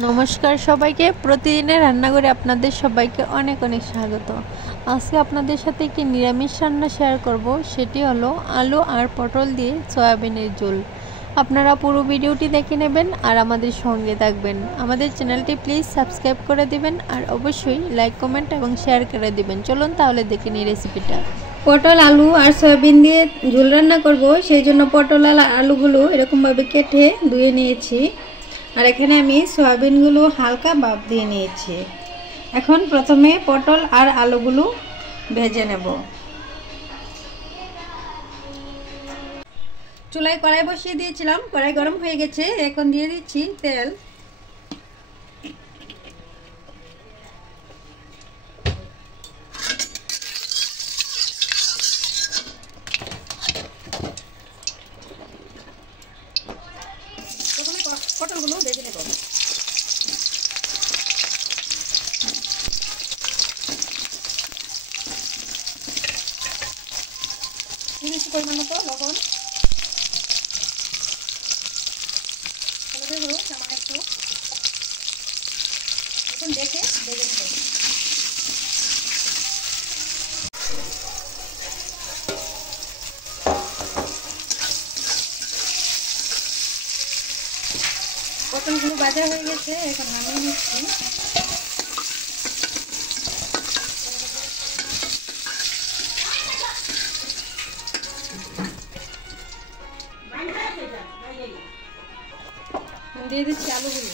নমস্কার সবাইকে, প্রতিদিনের রান্নাঘরে আপনাদের সবাইকে অনেক অনেক স্বাগত। আজকে আপনাদের সাথে একটি নিরামিষ রান্না শেয়ার করব, সেটি হলো আলু আর পটল দিয়ে সয়াবিনের ঝোল। আপনারা পুরো ভিডিওটি দেখে নেবেন আর আমাদের সঙ্গে থাকবেন। আমাদের চ্যানেলটি প্লিজ সাবস্ক্রাইব করে দিবেন আর অবশ্যই লাইক, কমেন্ট এবং শেয়ার করে দিবেন। চলুন তাহলে দেখে নিই রেসিপিটা। পটল আলু আর সয়াবিন দিয়ে ঝোল রান্না করব, সেই জন্য পটল আর আলুগুলো এরকমভাবে কেটে ধুয়ে নিয়েছি। আর এখানে আমি সয়াবিনগুলো হালকা ভাপ দিয়ে নিয়েছি। এখন প্রথমে পটল আর আলুগুলো ভেজে নেব। চুলায় কড়াই বসিয়ে দিয়েছিলাম, কড়াই গরম হয়ে গেছে। এখন দিয়ে দিচ্ছি তেল। প্রথমে পটলগুলো ভেজে নেব। পরিমাণ মতো লবণ, হলুদের গুঁড়ো সামান্য একটু, এখন দেখে ভেজে নেব। পটলগুলো ভাজা হয়ে গেছে, এখন নামিয়ে নিচ্ছি। দিয়ে দিচ্ছি আলুগুলো।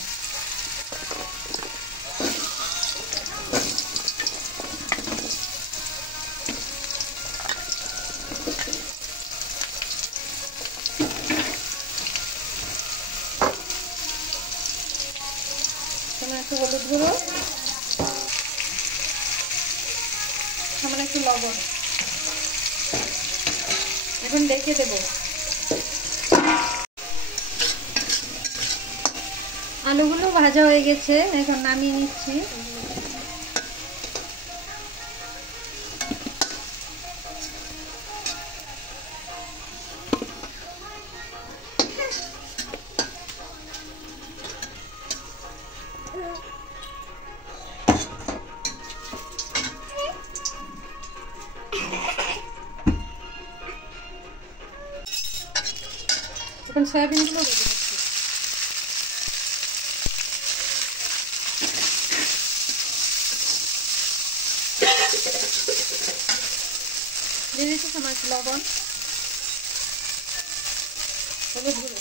একটু হলুদ গুঁড়ো, সামান্য একটু লবণ, এখন দেখে দেব। আলুগুলো ভাজা হয়ে গেছে, এখন নামিয়ে নিচ্ছি। এখন সয়াবিনগুলো ভেজে নিচ্ছি। দিয়ে দিচ্ছি সামান্য লবণ, হলুদ গুঁড়ো,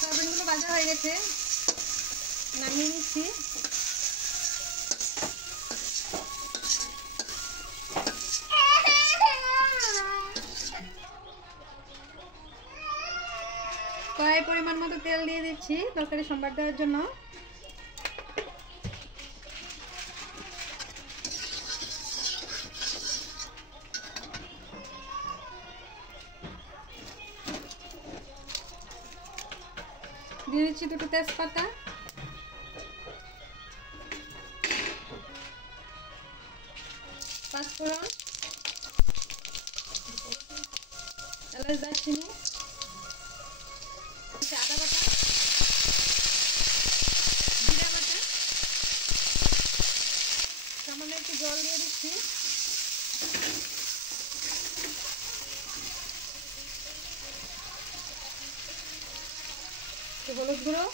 সয়াবিনগুলো ভাজা হয়ে গেছে, নামিয়ে নিচ্ছি। কড়াই পরিমাণ মতো তেল দিয়ে দিচ্ছি তরকারি সম্বার দেওয়ার জন্য। দিয়ে দিচ্ছি দুটো তেজপাতা, পাঁচফোড়ন, এলাচ, দারচিনি, আদা বাটা, জিরা বাটা, সামান্য একটু জল দিয়ে দিচ্ছি। হলুদ গুঁড়ো,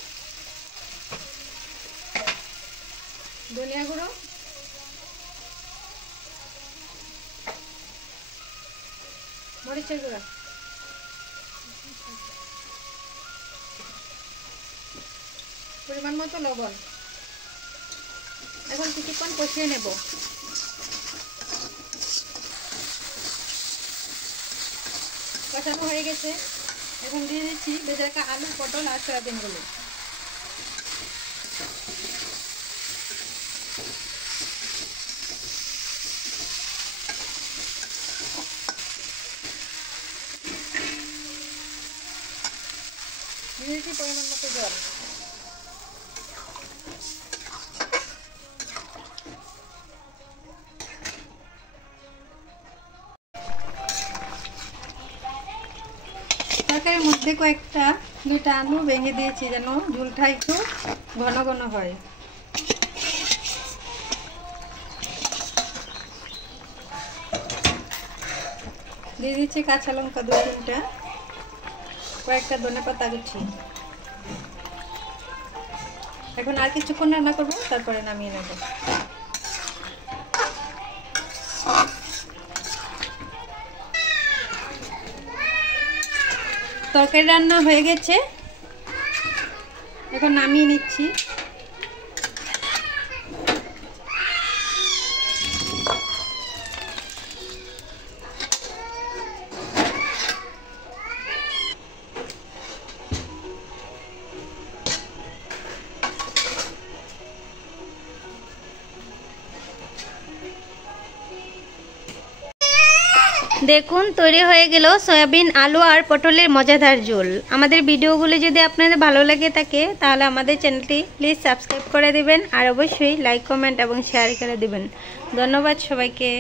ধনিয়া গুঁড়ো, মরিচের গুঁড়া, পরিমাণ মতো লবণ। এখন কিছুক্ষণ কষিয়ে নেব। কষানো হয়ে গেছে, এখন দিয়ে দিচ্ছি ভেজে রাখা আলু, পটল আর সয়াবিনগুলো। দিয়ে দিচ্ছি পরিমাণ মতো জল। মধ্যে কয়েকটা 2টা আলু ভেঙে দিয়েছি যেন ঝোলটা একটু ঘন ঘন হয়। দিয়ে দিচ্ছি কাঁচা লঙ্কা 2-3টা, কয়েকটা ধনেপাতা কুচি। এখন আর কিছুক্ষণ রান্না করব, তারপরে নামিয়ে নেব। তরকারি রান্না হয়ে গেছে, এখন নামিয়ে নিচ্ছি। দেখুন তৈরি হয়ে গেল সয়াবিন আলু আর পটলের মজাদার ঝোল। আমাদের ভিডিওগুলো যদি আপনাদের ভালো লাগে থাকে তাহলে আমাদের চ্যানেলটি প্লিজ সাবস্ক্রাইব করে দিবেন আর অবশ্যই লাইক কমেন্ট এবং শেয়ার করে দিবেন। ধন্যবাদ সবাইকে।